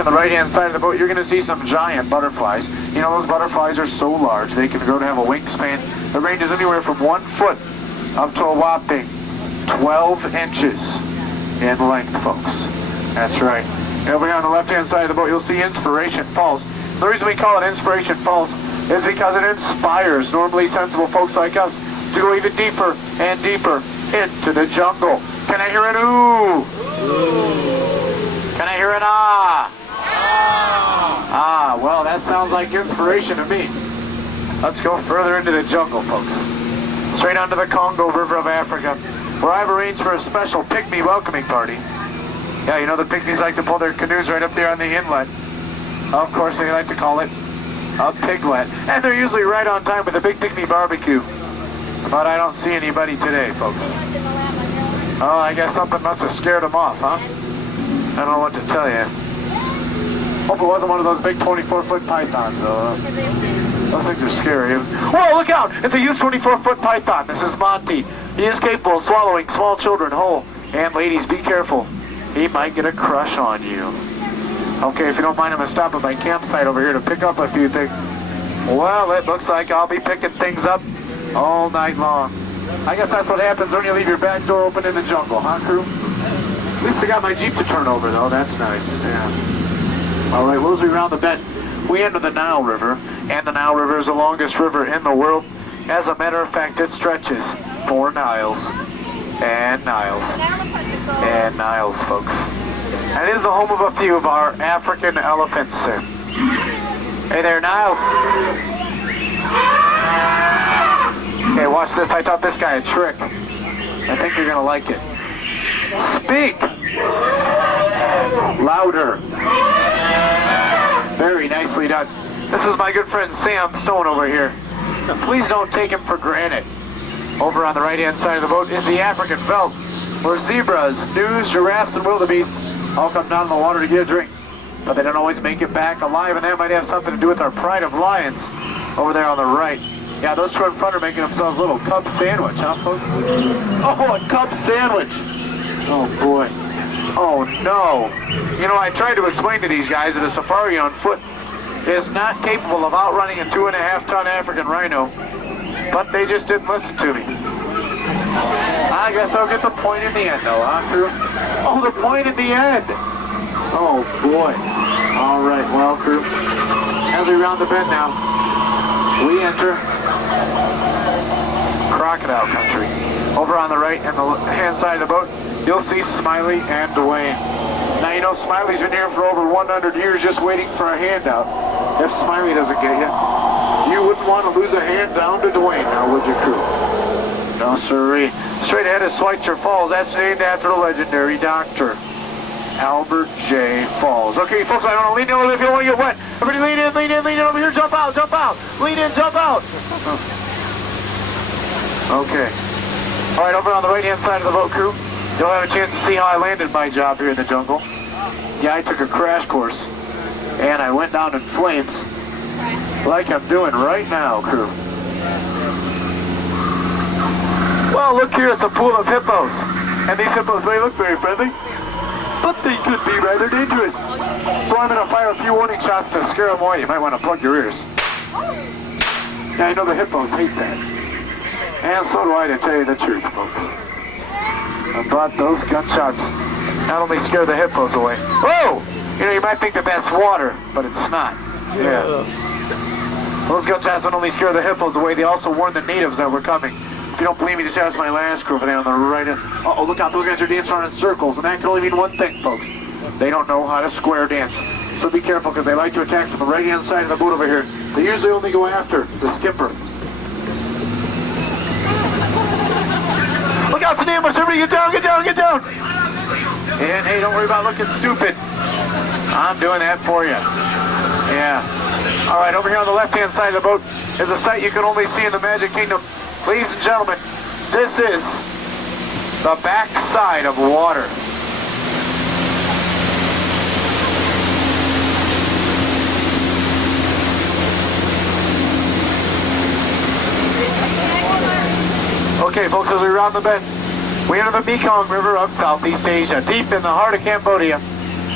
left and the right-hand side of the boat, you're going to see some giant butterflies. You know, those butterflies are so large, they can grow to have a wingspan that ranges anywhere from 1 foot up to a whopping 12 inches in length, folks. That's right. And over here on the left-hand side of the boat, you'll see Inspiration Falls. The reason we call it Inspiration Falls is because it inspires normally sensible folks like us to go even deeper and deeper into the jungle. Can I hear an ooh? Can I hear an ah? Ah, well, that sounds like inspiration to me. Let's go further into the jungle, folks. Straight onto the Congo River of Africa, where I've arranged for a special pygmy welcoming party. Yeah, you know the pygmies like to pull their canoes right up there on the inlet. Of course, they like to call it a piglet. And they're usually right on time with a big pygmy barbecue. But I don't see anybody today, folks. Oh, I guess something must have scared them off, huh? I don't know what to tell you. Hope it wasn't one of those big 24-foot pythons, though. Those things are scary. Whoa, look out! It's a huge 24-foot python. This is Monty. He is capable of swallowing small children whole. And ladies, be careful. He might get a crush on you. Okay, if you don't mind, I'm going to stop at my campsite over here to pick up a few things. Well, it looks like I'll be picking things up all night long. I guess that's what happens when you leave your back door open in the jungle, huh, crew? At least I got my Jeep to turn over, though. That's nice, yeah. All right, well, as we round the bend, we enter the Nile River, and the Nile River is the longest river in the world. As a matter of fact, it stretches 4 Niles. And Niles. And Niles, folks. And it is the home of a few of our African elephants, sir. Hey there, Niles. Okay, watch this. I taught this guy a trick. I think you're gonna like it. Speak! Louder. Very nicely done. This is my good friend Sam Stone over here. Please don't take him for granted. Over on the right-hand side of the boat is the African Veldt, where zebras, gnus, giraffes, and wildebeest all come down in the water to get a drink. But they don't always make it back alive, and that might have something to do with our pride of lions over there on the right. Yeah, those two in front are making themselves a little cub sandwich, huh, folks? Oh, a cub sandwich! Oh, boy. Oh, no. You know, I tried to explain to these guys that a safari on foot is not capable of outrunning a 2.5-ton African rhino, but they just didn't listen to me. I guess I'll get the point in the end, though, huh, crew? Oh, the point in the end! Oh, boy. All right, well, crew, as we round the bend now, we enter crocodile country. Over on the right and the hand side of the boat, you'll see Smiley and Dwayne. Now, you know, Smiley's been here for over 100 years just waiting for a handout. If Smiley doesn't get you, you wouldn't want to lose a hand down to Dwayne, now would you, crew? No, sirree. Straight ahead is Schweitzer Falls. That's named after the legendary Dr. Albert J. Falls. Okay, folks, I want to lean in a little bit if you don't want to get wet. Everybody lean in, lean in, lean in over here. Jump out, jump out. Lean in, jump out. Okay. All right, over on the right-hand side of the boat, crew, you'll have a chance to see how I landed my job here in the jungle. Yeah, I took a crash course, and I went down in flames like I'm doing right now, crew. Well, look here, it's a pool of hippos. And these hippos may look very friendly, but they could be rather dangerous. So I'm going to fire a few warning shots to scare them away. You might want to plug your ears. Yeah, I know the hippos hate that. And so do I, to tell you the truth, folks. But those gunshots not only scare the hippos away. Whoa! You know, you might think that that's water, but it's not. Yeah. Those gunshots don't only scare the hippos away, they also warn the natives that we're coming. If you don't believe me, just ask my last crew over there on the right end. Uh-oh, look out, those guys are dancing around in circles, and that can only mean one thing, folks. They don't know how to square dance. So be careful, because they like to attack from the right-hand side of the boat over here. They usually only go after the skipper. Look out, it's an ambush, everybody get down, get down, get down! And hey, don't worry about looking stupid. I'm doing that for you. Yeah. All right, over here on the left-hand side of the boat is a sight you can only see in the Magic Kingdom. Ladies and gentlemen, this is the backside of water. Okay, folks, as we round the bend, we enter the Mekong River of Southeast Asia, deep in the heart of Cambodia.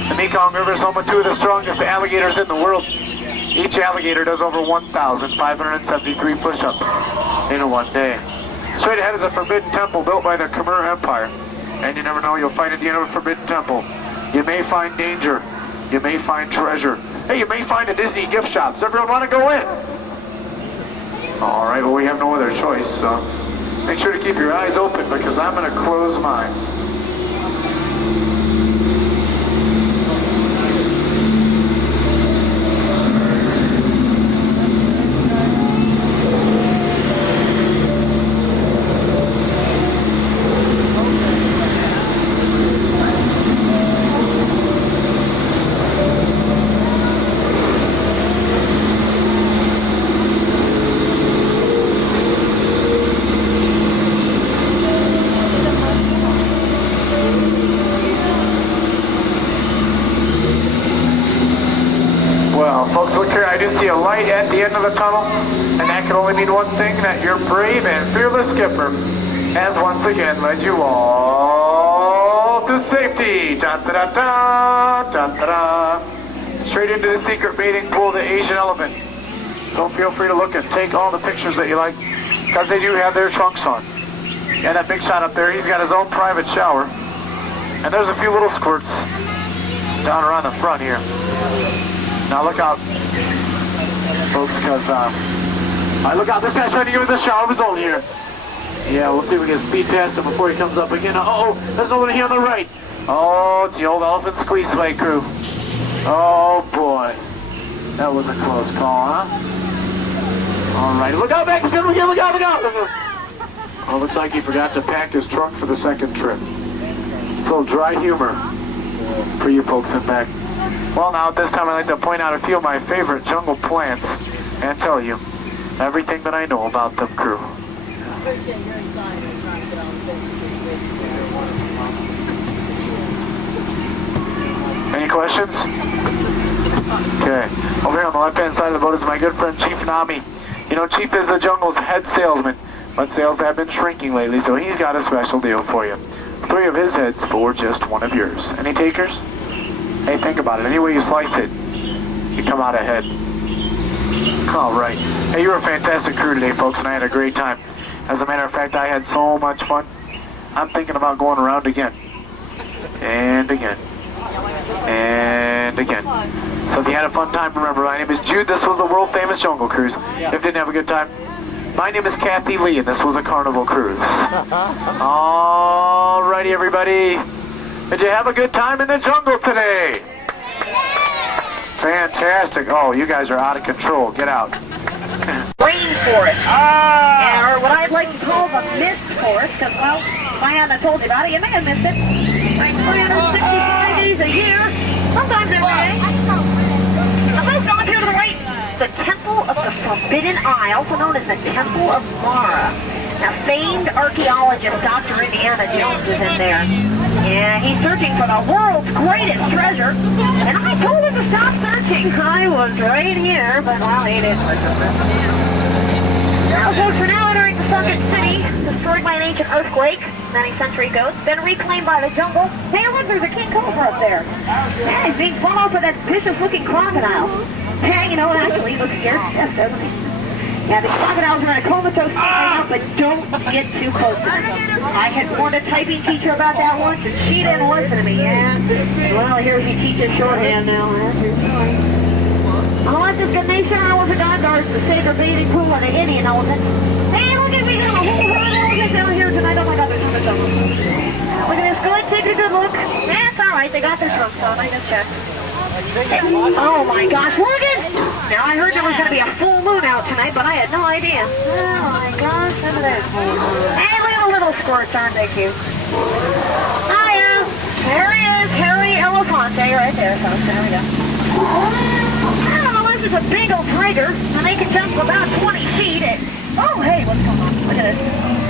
The Mekong River is home to 2 of the strongest alligators in the world. Each alligator does over 1,573 push-ups in one day. Straight ahead is a forbidden temple built by the Khmer Empire. And you never know, you'll find at the end of a forbidden temple. You may find danger. You may find treasure. Hey, you may find a Disney gift shop. Does everyone want to go in? All right, well, we have no other choice, so make sure to keep your eyes open because I'm going to close mine. Folks, look here, I just see a light at the end of the tunnel, and that can only mean one thing, that your brave and fearless skipper has once again led you all to safety. Da-da-da-da, da-da-da. Straight into the secret bathing pool of the Asian elephant. So feel free to look and take all the pictures that you like, because they do have their trunks on. Yeah, that big shot up there, he's got his own private shower. And there's a few little squirts down around the front here. Now look out, folks, because, look out, this guy's trying to give us a shower of his own here. Yeah, we'll see if we can speed past him before he comes up again. Uh-oh, there's no one here on the right. Oh, it's the old elephant squeeze play crew. Oh, boy. That was a close call, huh? All right, look out, Max, look out, look out, look out. Oh, looks like he forgot to pack his trunk for the second trip. Full dry humor for you folks in back. Well, now at this time I'd like to point out a few of my favorite jungle plants and tell you everything that I know about them crew. Any questions? Okay. Over here on the left-hand side of the boat is my good friend Chief Nami. You know, Chief is the jungle's head salesman, but sales have been shrinking lately, so he's got a special deal for you. 3 of his heads for just 1 of yours. Any takers? Hey, think about it. Any way you slice it, you come out ahead. All right. Hey, you were a fantastic crew today, folks, and I had a great time. As a matter of fact, I had so much fun. I'm thinking about going around again. And again. And again. So if you had a fun time, remember, my name is Jude. This was the world-famous Jungle Cruise. If you didn't have a good time, my name is Kathy Lee, and this was a Carnival Cruise. All righty, everybody. Did you have a good time in the jungle today? Fantastic. Oh, you guys are out of control. Get out. Rainforest. Or what I'd like to call the mist forest, because, well, if I hadn't told you about it, you may have missed it. Like 365 days a year, sometimes every day. I'm going to stop here to the right. The Temple of the Forbidden Eye, also known as the Temple of Mara. Now, famed archaeologist Dr. Indiana Jones is in there. Yeah, he's searching for the world's greatest treasure. And I told him to stop searching. I was right here, but well, he didn't listen. Now, folks, we're now entering the sunken city, destroyed by an ancient earthquake many centuries ago. It's been reclaimed by the jungle. Hey, look, there's a king cobra up there. Yeah, he's being fought off with that vicious-looking crocodile. Yeah, you know, actually, he looks scared to death, doesn't he? Yeah, the crocodiles are in a comatose state right now, but don't get too close to them. I had warned a typing teacher about that once, and she didn't listen to me, yeah. Well, here she teaches shorthand now. On the left is the nation elephant on guards, the sacred bathing pool, and the Indian elephant. Hey, look at me, there's a whole herd of elephants down here tonight. Oh my God, there's so much of them. Look at this, go ahead, take a good look. Yeah, it's all right, they got their trunks on, I just checked. Oh my gosh, look at! Now I heard there was going to be a full moon out tonight, but I had no idea. Oh my gosh, look at that full moon. Hey, look at the little squirts, aren't they cute? Hiya! There he is, Harry Elefante, right there, folks. There we go. I don't know, this is a big old tiger, and they can jump about 20 feet. Oh, hey, what's going on? Look at this.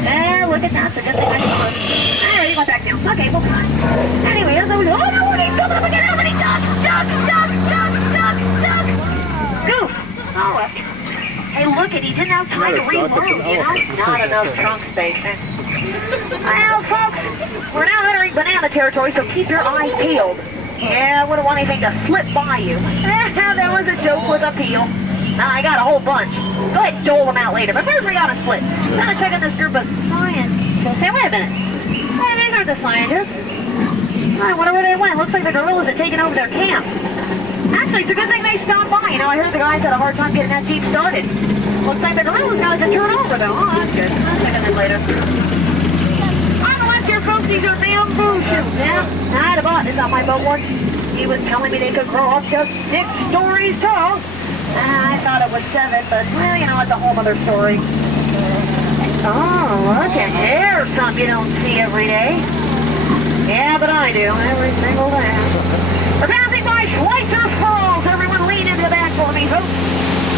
Eh, look at that, it's a good thing I can put. There, you went back down. Okay, well, fine. Anyway, as I was, oh no, he's coming up again, how many ducks? Goof! Oh, well. Hey, look at, he didn't have time to reload, you know? Not enough trunk space. Well, folks, we're now entering banana territory, so keep your eyes peeled. Yeah, I wouldn't want anything to slip by you. That was a joke with appeal. I got a whole bunch. Go ahead and dole them out later. But first we got a split. I'm gonna check out this group of scientists. Hey, wait a minute. Hey, these aren't the scientists. I wonder where they went. Looks like the gorillas had taken over their camp. Actually, it's a good thing they stopped by. You know, I heard the guys had a hard time getting that Jeep started. Looks like the gorillas got to turn over, though. Oh, that's good. I'll check on that later. On the left here, folks, these are bamboo shoots. Yeah, I had a bought this on my boat once. He was telling me they could grow up just 6 stories tall. I thought it was 7, but, well, you know, it's a whole other story. Oh, look at here. Something you don't see every day. Yeah, but I do. Every single day. We're passing by Schweitzer Falls. Everyone lean into the back for me, folks.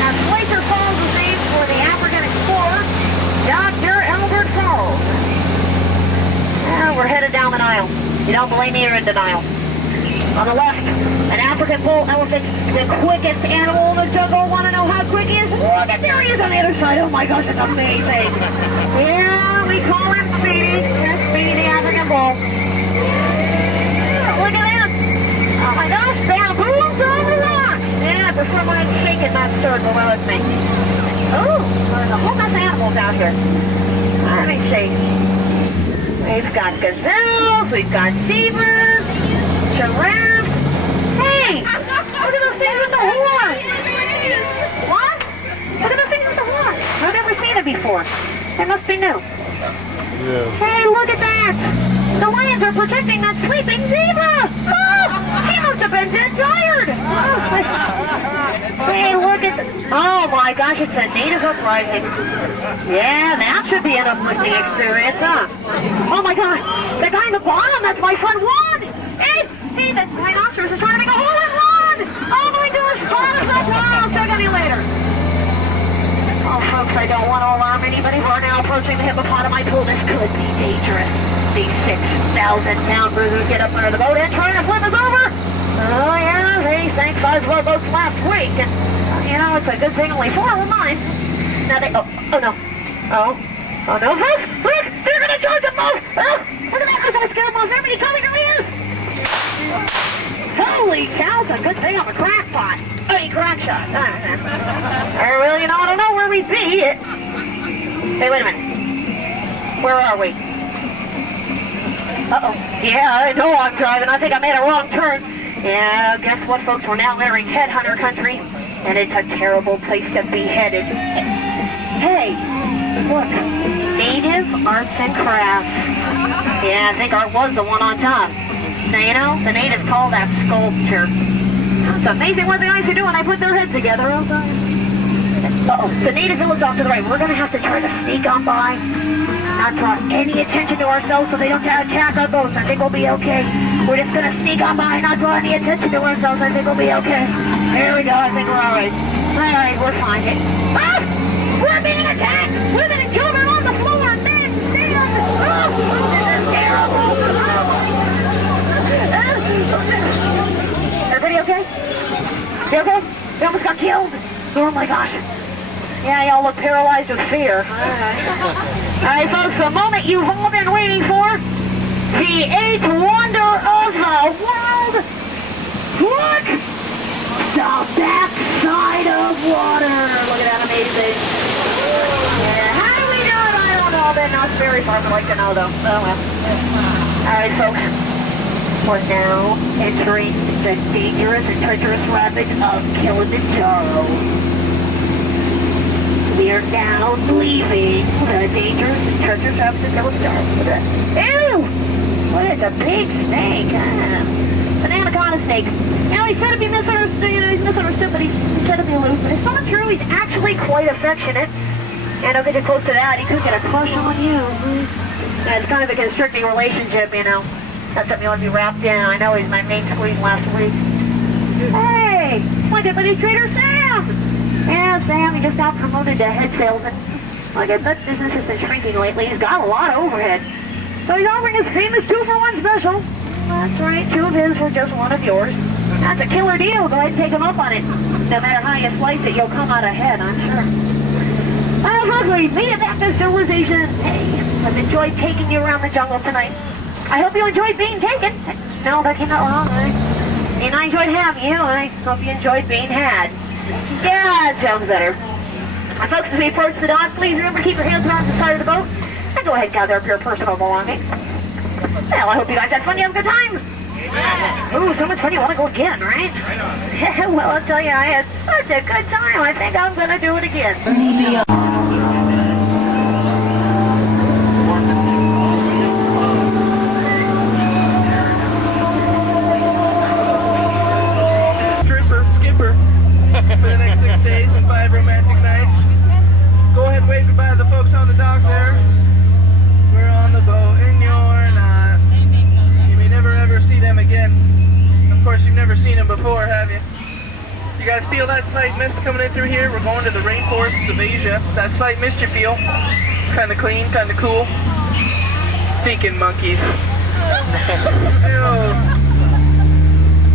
Now, Schweitzer Falls is named for the African explorer, Dr. Albert Falls. We're headed down the Nile. You don't blame me, you're in denial. On the left, an African bull elephant, the quickest animal in the jungle. Want to know how quick he is? Look at there he is on the other side. Oh my gosh, it's amazing. Yeah, we call him Speedy. That's Speedy the African bull. Look at that. Oh my gosh, bamboos on the rock. Yeah, before mine shake it, not stirred below with me. Oh, there's a whole bunch of animals out here. Let me see. We've got gazelles, we've got zebras, giraffes. Hey, look at those things with the horns. What? Look at those things with the horns. I've never seen it before. It must be new. Yeah. Hey, look at that. The lions are protecting that sleeping zebra. Oh, he must have been dead tired. Hey, look at oh my gosh, it's a native uprising. Yeah, that should be an uplifting experience, huh? Oh my god, the guy in the bottom, that's my friend Juan. Hey, see, that rhinoceros is trying to make a hole in one. Oh my gosh, Juan is up. I'll check on you later. Oh, folks, I don't want to alarm anybody. We're now approaching the hippopotami pool. This could be dangerous. These 6,000-pound bruisers get up under the boat and try to flip us over. Oh, yeah, they sank 5 of our boats last week. And, you know, it's a good thing only 4 were mine. Now they, oh no. Oh no, folks, look, they're going to charge them both. Oh, look at that, I'm going to scare them off. Everybody coming to me. Holy cow, it's a good thing I'm a crackpot. Crack shot. Well, you know, I don't know where we'd be. Hey, wait a minute. Where are we? Uh-oh. Yeah, I know I'm driving. I think I made a wrong turn. Yeah, guess what, folks? We're now entering headhunter country, and it's a terrible place to be headed. Hey, look. Native arts and crafts. Yeah, I think art was the one on top. Now, you know, the natives call that sculpture. It's amazing what the guys are doing. I put their heads together. Uh-oh, the native village off to the right. We're going to have to try to sneak on by. Not draw any attention to ourselves so they don't attack our boats. I think we'll be okay. We're just going to sneak on by and not draw any attention to ourselves. I think we'll be okay. There we go. I think we're all right. All right, we're fine. Ah! We're being attacked! Women and children on the floor! Men, stand! Oh! This is terrible! Everybody okay? You okay? You almost got killed? Oh my gosh. Yeah, y'all look paralyzed with fear. Alright, folks, the moment you've all been waiting for. The 8th wonder of the world. Look! The backside of water. Look at that, amazing. Yeah, how do we do it? I don't know. They're not very far. I'd like to know, though. Oh, well. Alright, folks. We're now entering the dangerous and treacherous rapids of Kilimanjaro. We are now leaving the dangerous and treacherous rapids of Kilimanjaro. Ew! What is a big snake? An anaconda snake. You know, he said to be misunderstood, he's misunderstood, but he said to be aloof. But it's not true, he's actually quite affectionate. And don't get close to that, he could get a crush on you. Yeah, it's kind of a constricting relationship, you know. That's something you want to be wrapped in. I know he's my main squeeze last week. Hey! Look at buddy trader Sam! Yeah, Sam, he just got promoted to head salesman. Like, I bet business has been shrinking lately. He's got a lot of overhead. So he's offering his famous 2-for-1 special. That's right, 2 of his for just 1 of yours. That's a killer deal. Go ahead and take him up on it. No matter how you slice it, you'll come out ahead, I'm sure. Look, we made it back to civilization. Hey, I've enjoyed taking you around the jungle tonight. I hope you enjoyed being taken. No, that came out wrong, right? And I enjoyed having you, and I hope you enjoyed being had. Yeah, that sounds better. Folks, as we approach the dock, please remember to keep your hands around the side of the boat and go ahead and gather up your personal belongings. Well, I hope you guys had fun. You have a good time? Ooh, so much fun you want to go again, right? Well, I'll tell you, I had such a good time. I think I'm going to do it again. For the next 6 days and 5 romantic nights. Go ahead and wave goodbye to the folks on the dock there. We're on the boat and you're not. You may never ever see them again. Of course, you've never seen them before, have you? You guys feel that slight mist coming in through here? We're going to the rainforests of Asia. That slight mist you feel? Kind of clean, kind of cool. Stinking monkeys. Ew.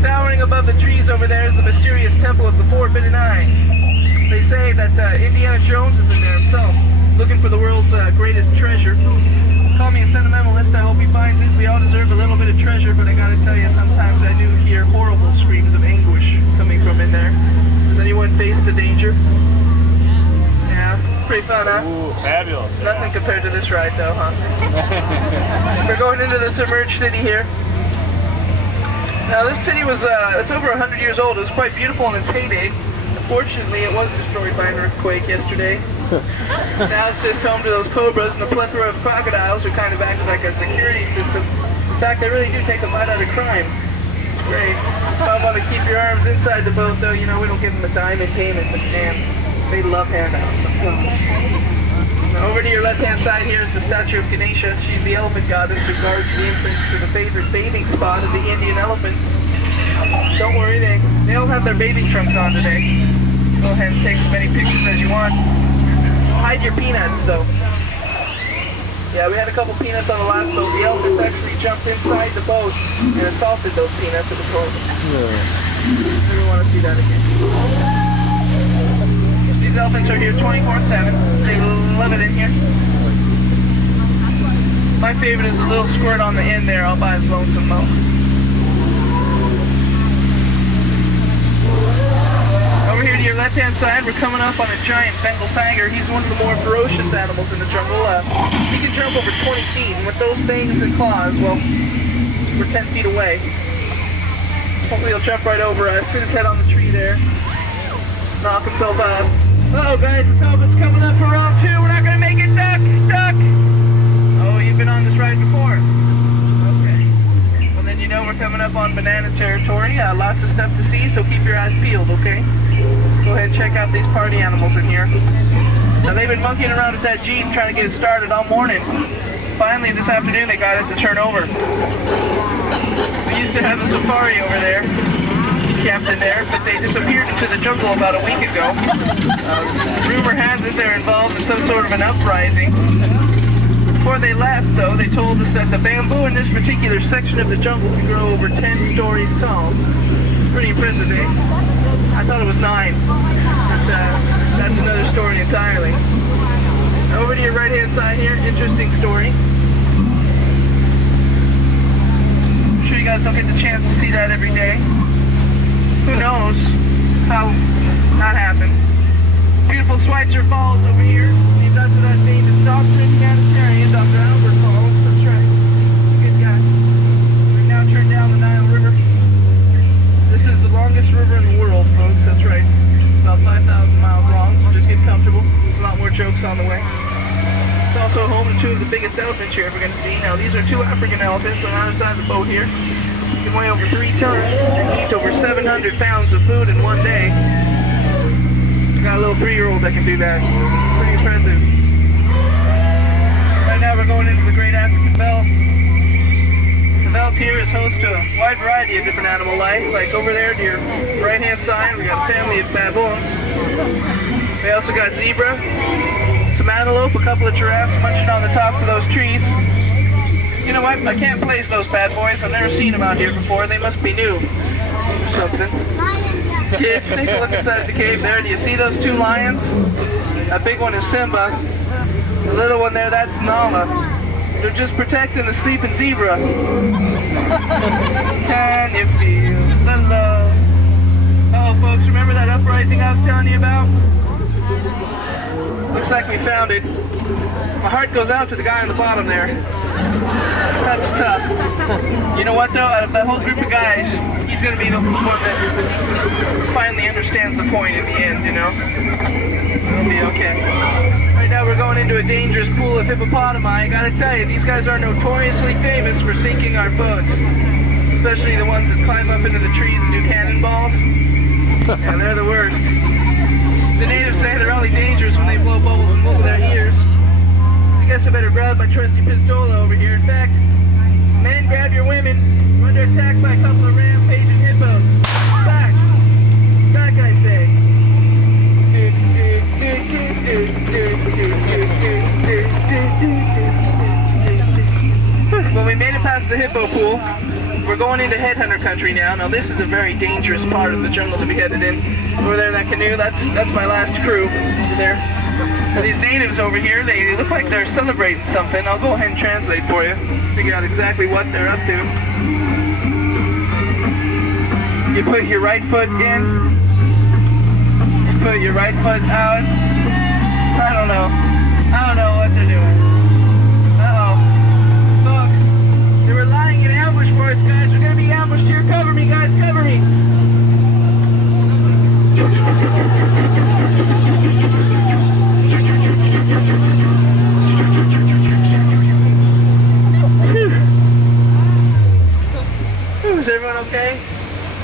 Towering above the trees over there is the mysterious Temple of the Forbidden Eye. They say that Indiana Jones is in there himself, looking for the world's greatest treasure. Call me a sentimentalist, I hope he finds it. We all deserve a little bit of treasure, but I gotta tell you, sometimes I do hear horrible screams of anguish coming from in there. Does anyone face the danger? Yeah, pretty fun, huh? Ooh, fabulous. Nothing compared to this ride, though, huh? We're going into the submerged city here. Now this city was, it's over 100 years old. It was quite beautiful in its heyday. Unfortunately, it was destroyed by an earthquake yesterday. Now it's just home to those cobras and the plethora of crocodiles who kind of act like a security system. In fact, they really do take a bite out of crime. Great. I want to keep your arms inside the boat, though. You know, we don't give them a dime in payment, but man, they love handouts. Now, over to your left-hand side here is the statue of Ganesha. She's the elephant goddess who guards the entrance to the favorite bathing spot of the Indian elephants. Don't worry, they all have their bathing trunks on today. Go ahead and take as many pictures as you want. Hide your peanuts, though. Yeah, we had a couple peanuts on the last boat. The elephants actually jumped inside the boat and assaulted those peanuts at the boat. Never want to see that again. These elephants are here 24/7. They love it in here. My favorite is the little squirt on the end there all by his lonesome though. Over here to your left-hand side, we're coming up on a giant Bengal tiger. He's one of the more ferocious animals in the jungle. He can jump over 20 feet, and with those fangs and claws, well, we're 10 feet away. Hopefully he'll jump right over us, put his head on the tree there, knock himself out. Uh-oh guys, this elephant's coming up for round 2. We're not going to make it. Duck! Duck! Oh, you've been on this ride before. Okay. Well then you know we're coming up on banana territory. Lots of stuff to see, so keep your eyes peeled, okay? Go ahead and check out these party animals in here. Now they've been monkeying around with that Jeep trying to get it started all morning. Finally this afternoon they got it to turn over. We used to have a safari over there, camped in there, but they disappeared into the jungle about a week ago. Rumor has it they're involved in some sort of an uprising. Before they left, though, they told us that the bamboo in this particular section of the jungle can grow over 10 stories tall. It's pretty impressive, eh? I thought it was 9. But, that's another story entirely. Over to your right-hand side here, interesting story. I'm sure you guys don't get the chance to see that every day. Who knows how that happened. Beautiful Schweitzer Falls over here. Named after that famous doctor and humanitarian, Dr. Albert Falls. That's right. Good guy. We've now turned down the Nile River. This is the longest river in the world, folks. That's right. It's about 5,000 miles long. Just get comfortable. There's a lot more jokes on the way. It's also home to 2 of the biggest elephants you're ever going to see. Now, these are 2 African elephants on either side of the boat here. They can weigh over 3 tons and eat over 700 pounds of food in one day. I got a little 3-year-old that can do that. Pretty impressive. Right now we're going into the Great African Veld. The Veld here is host to a wide variety of different animal life. Like over there to your right-hand side, we got a family of baboons. We also got zebra, some antelope, a couple of giraffes munching on the tops of those trees. You know what? I can't place those bad boys. I've never seen them out here before. They must be new or something. Kids, take a look inside the cave there. Do you see those 2 lions? That big one is Simba. The little one there, that's Nala. They're just protecting the sleeping zebra. Can you feel the love? Oh, folks, remember that uprising I was telling you about? Looks like we found it. My heart goes out to the guy on the bottom there. That's tough. You know what though, out of that whole group of guys, he's gonna be the one that finally understands the point in the end, you know? It'll be okay. Right now we're going into a dangerous pool of hippopotami. I gotta tell you, these guys are notoriously famous for sinking our boats. Especially the ones that climb up into the trees and do cannonballs. Yeah, they're the worst. The natives say they're only dangerous when they blow bubbles and wiggle their ears. I guess I better grab my trusty pistola over here. In fact, men, grab your women. We're under attack by a couple of rampaging hippos. Back! Back, I say. Well, we made it past the hippo pool. We're going into headhunter country now. Now this is a very dangerous part of the jungle to be headed in. Over there in that canoe, that's my last crew over there. Now these natives over here, they look like they're celebrating something. I'll go ahead and translate for you. Figure out exactly what they're up to. You put your right foot in. You put your right foot out. I don't know what they're doing. Uh-oh. Folks, they were lying in ambush for us, guys. We're gonna be ambushed here. Cover me, guys, cover me. Is everyone okay?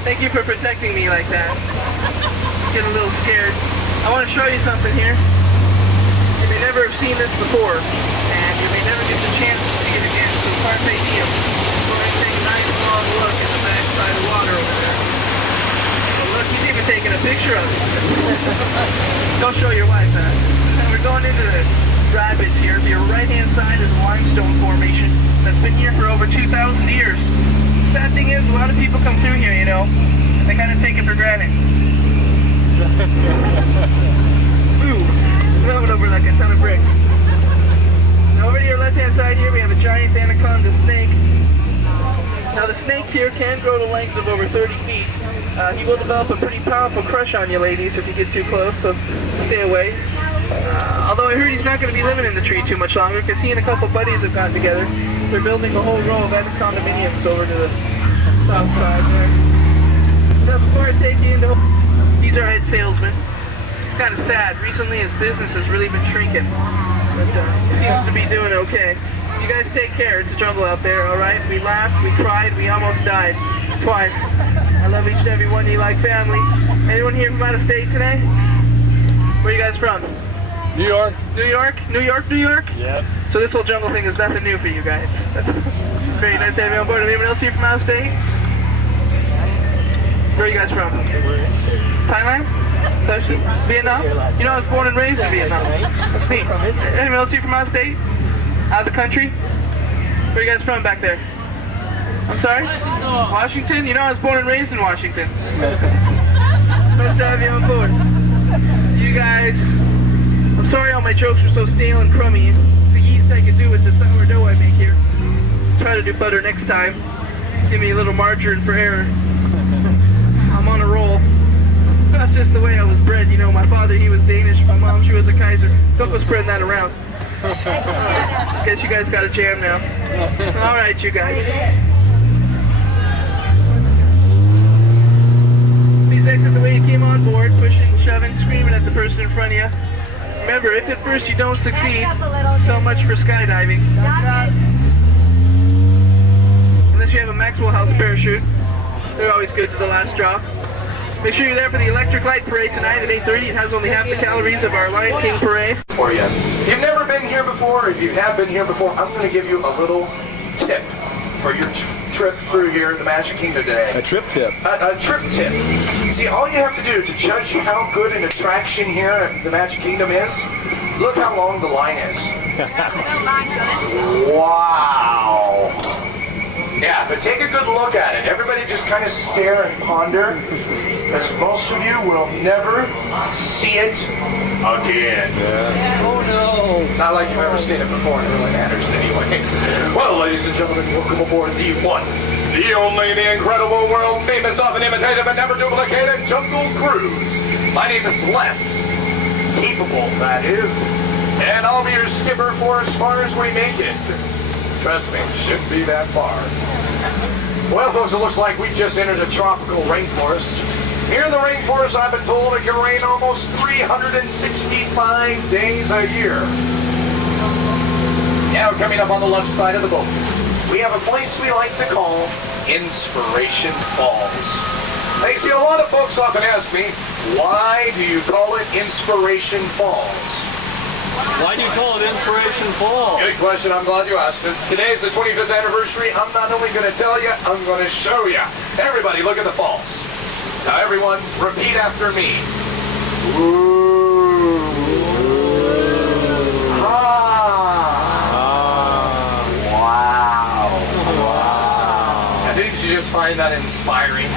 Thank you for protecting me like that. Getting a little scared. I want to show you something here. You may never have seen this before, and you may never get the chance to see it again, so carpe diem. Go ahead and take a nice long look at the backside of the water over there. Well, look, he's even taking a picture of it. Don't show your wife that. And we're going into the rapids here. The right-hand side is a limestone formation that's been here for over 2,000 years. The sad thing is, a lot of people come through here, you know, and they kind of take it for granted. Ooh, throw it over like a ton of bricks. Now over to your left-hand side here, we have a giant anaconda snake. Now the snake here can grow to lengths of over 30 feet. He will develop a pretty powerful crush on you ladies if you get too close, so stay away. Although I heard he's not going to be living in the tree too much longer, because he and a couple buddies have gotten together. They're building a whole row of condominiums over to the south side there. Now before I take you into, he's our head salesman. He's kind of sad. Recently his business has really been shrinking, but he seems to be doing okay. You guys take care. It's a jungle out there, alright? We laughed, we cried, we almost died. Twice. I love each and every one of you like family. Anyone here from out of state today? Where are you guys from? New York. New York? New York, New York? Yep. So this whole jungle thing is nothing new for you guys. That's very nice to have you on board. Anyone else here from out of state? Where are you guys from? Thailand? Vietnam? You know I was born and raised in Vietnam. That's neat. Anyone else here from out of state? Out of the country? Where are you guys from back there? I'm sorry? Washington? You know I was born and raised in Washington. Nice to have you on board. You guys, I'm sorry all my jokes are so stale and crummy. It's the yeast I can do with the sourdough I make here. Try to do better next time. Give me a little margarine for error. I'm on a roll. That's just the way I was bred, you know. My father, he was Danish. My mom, she was a Kaiser. Don't go spreading that around. Guess you guys got a jam now. Alright, you guys. Please exit the way you came on board, pushing, shoving, screaming at the person in front of you. Remember, if at first you don't succeed, so much for skydiving. Unless you have a Maxwell House parachute. They're always good to the last drop. Make sure you're there for the electric light parade tonight at 8:30. It has only half the calories of our Lion King parade. For you. If you've never been here before, or if you have been here before, I'm going to give you a little tip for your trip through here in the Magic Kingdom today. A trip tip. A trip tip. See, all you have to do to judge how good an attraction here at the Magic Kingdom is, look how long the line is. Wow. Yeah, but take a good look at it. Everybody just kind of stare and ponder. because most of you will never see it again. Oh no. Not like you've ever seen it before, it really matters anyways. Well, ladies and gentlemen, welcome aboard the one, the only, the incredible, world famous, often imitated, but never duplicated Jungle Cruise. My name is Les. Capable, that is. And I'll be your skipper for as far as we make it. Trust me, shouldn't be that far. Well, folks, it looks like we just entered a tropical rainforest. Here in the rainforest, I've been told it can rain almost 365 days a year. Now, coming up on the left side of the boat, we have a place we like to call Inspiration Falls. Now, you see, a lot of folks often ask me, why do you call it Inspiration Falls? Why do you call it Inspiration Falls? Good question. I'm glad you asked. Since today is the 25th anniversary, I'm not only going to tell you, I'm going to show you. Everybody, look at the falls. Now, everyone, repeat after me. Ooh. Wow. Wow. Didn't you just find that inspiring?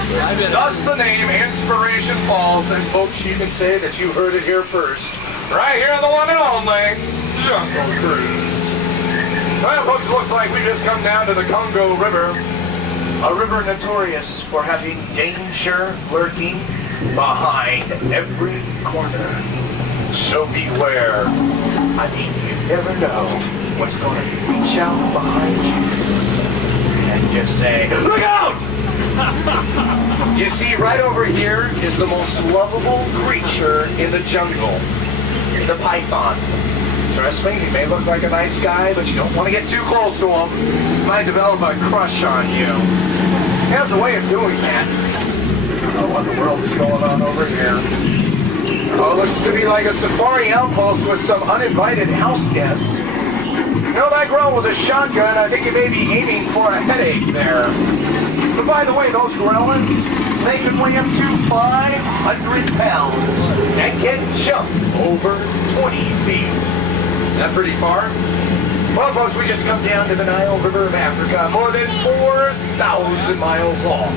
Thus the name Inspiration Falls, and folks, you can say that you heard it here first. Right here on the one and only Jungle Cruise. Well, folks, it looks like we just come down to the Congo River. A river notorious for having danger lurking behind every corner. So beware. I mean, you never know what's going to reach out behind you and just say, look out! You see, right over here is the most lovable creature in the jungle. The python. Trust me, he may look like a nice guy, but you don't want to get too close to him. He might develop a crush on you. He has a way of doing that. I don't know what the world is going on over here. Oh, it looks to be like a safari outpost with some uninvited house guests. You know, that girl with a shotgun, I think he may be aiming for a headache there. But by the way, those gorillas, they can weigh up to 500 pounds and can jump over 20 feet. Isn't that pretty far? Well, folks, we just come down to the Nile River of Africa, more than 4,000 miles long.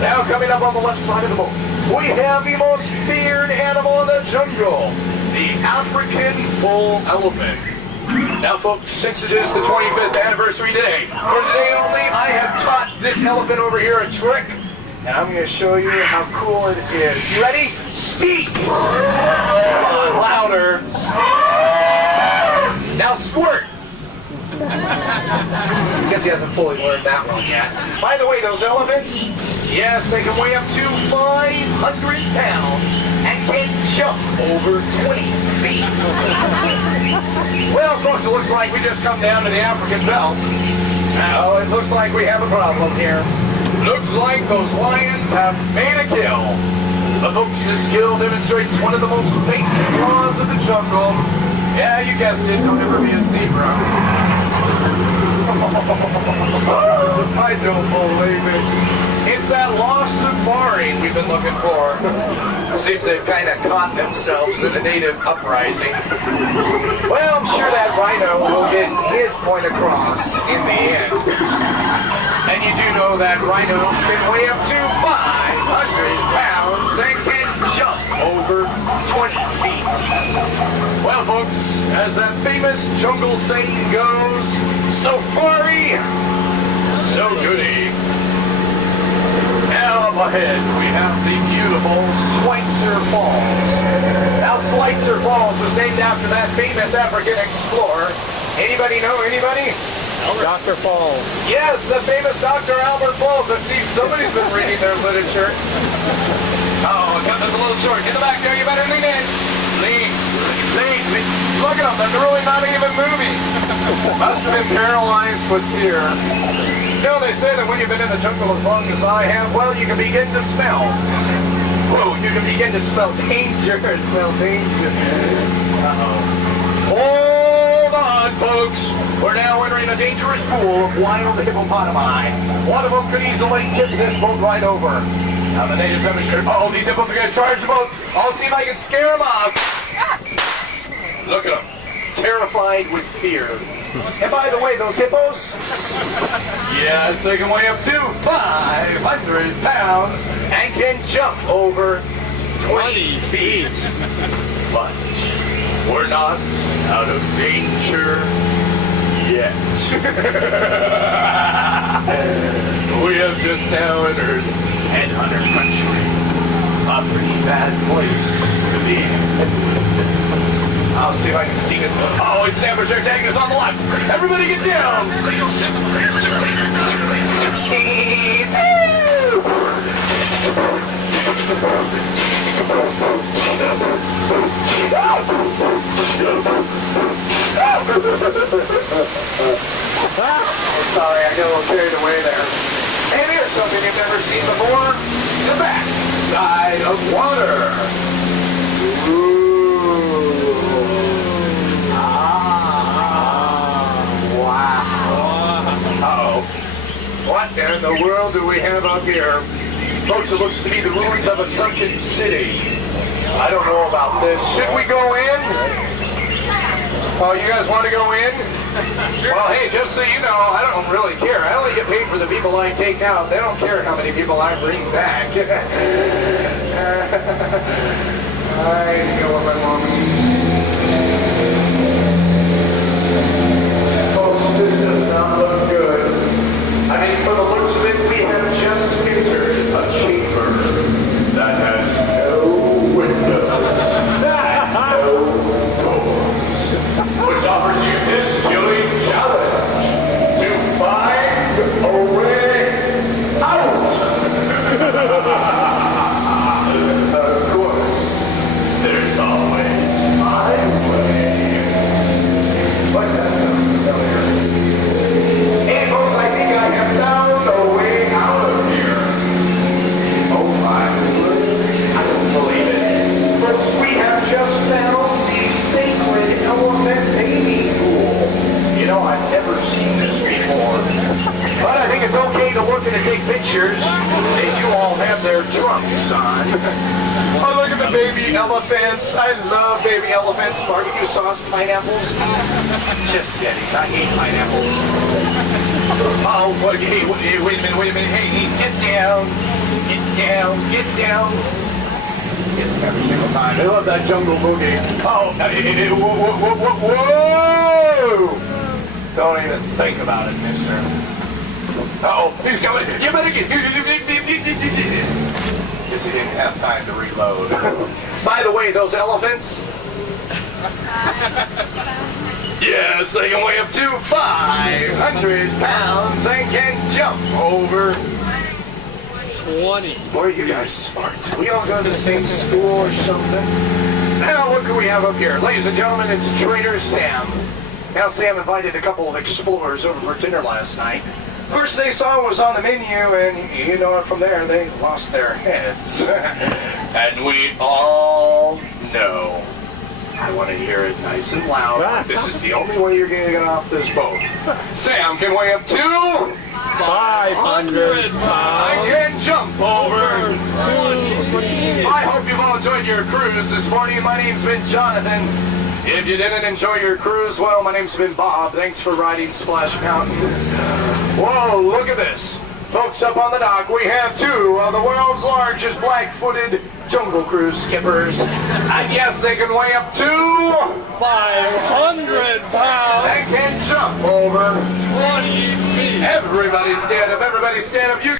Now, coming up on the left side of the boat, we have the most feared animal in the jungle, the African bull elephant. Now, folks, since it is the 25th anniversary today, for today only, I have taught this elephant over here a trick. And I'm going to show you how cool it is. You ready? Speak! Louder. Now squirt! I guess he hasn't fully learned that one yet. By the way, those elephants, yes, they can weigh up to 500 pounds and can jump over 20 feet. Well, folks, it looks like we just come down to the African belt. Now, it looks like we have a problem here. Looks like those lions have made a kill. The folks, this kill demonstrates one of the most basic laws of the jungle. Yeah, you guessed it, don't ever be a zebra. I don't believe it. It's that lost safari we've been looking for. Seems they've kind of caught themselves in a native uprising. Well, I'm sure that rhino will get his point across in the end. And you do know that rhinos can weigh up to 500 pounds and can jump over 20 feet. Well, folks, as that famous jungle saying goes, safari, so goody. Now up ahead, we have the beautiful Schweitzer Falls. Now, Schweitzer Falls was named after that famous African explorer. Anybody know anybody? Dr. Falls. Yes, the famous Dr. Albert Falls. Let's see if somebody's been reading their literature. Oh, cut this a little short. Get the back there. You better lean in. Lean. Look at them. They're really not even moving. Must have been paralyzed with fear. You know, they say that when you've been in the jungle as long as I have, well, you can begin to smell. Whoa, you can begin to smell danger. Smell danger. Uh-oh. Hold on, folks. We're now entering a dangerous pool of wild hippopotami. One of them could easily tip this boat right over. Now the natives have a oh, these hippos are going to charge the boat. I'll see if I can scare them off. Look at them. Terrified with fear. And by the way, those hippos, yes, they can weigh up to 500 pounds and can jump over 20 feet. But we're not out of danger yet. We have just now entered Headhunter Country. A pretty bad place to be in. I'll see if I can sneak us. Oh, it's an amateur taking us on the left. Everybody get down. Oh, sorry, I got a little carried away there. And here's something you've never seen before. The back side of water. Ooh. Wow. Uh-oh. What in the world do we have up here? Folks, it looks to be the ruins of a sunken city. I don't know about this. Should we go in? Oh, you guys want to go in? Well, hey, just so you know, I don't really care. I only get paid for the people I take out. They don't care how many people I bring back. I know what my mom means. Folks, this does not look good. I mean, for the looks of it, we have just entered a chamber that has no windows and no doors, which offers you this chilling challenge to find a way out. Of course, there's always my way. What's that sound familiar? Hey folks, I think I have found a way out of here. Oh my word, I don't believe it. Folks, we have just found the sacred elephant baby pool. You know, I've never seen this before. But I think it's okay to look and to take pictures. They do all have their trunks on. Oh, look at the baby elephants. I love baby elephants. Barbecue sauce, pineapples. Just kidding. I hate pineapples. Oh, what? Hey, wait a minute. Hey, get down. Get down. Get down. It's every single time. I love that jungle boogie. Oh, whoa! Don't even think about it, mister. Uh-oh, he's coming. You better get... Because he didn't have time to reload. By the way, those elephants... yes, they can weigh up to 500 pounds and can jump over... 20. Boy, you guys smart. We all go to the same school or something. Now, what do we have up here? Ladies and gentlemen, it's Trader Sam. Now, Sam invited a couple of explorers over for dinner last night. Of course, they saw what was on the menu, and you know, from there, they lost their heads. And we all know. I want to hear it nice and loud. This is the only way you're going to get off this boat. Sam can weigh up to 500 pounds. I can jump over 20. I hope you've all enjoyed your cruise this morning. My name's been Jonathan. If you didn't enjoy your cruise, well, my name's been Bob. Thanks for riding Splash Mountain. Whoa, look at this. Folks, up on the dock, we have two of the world's largest black-footed jungle cruise skippers. I guess they can weigh up to 500 pounds. They can jump over 20 feet. Everybody stand up. Everybody stand up. You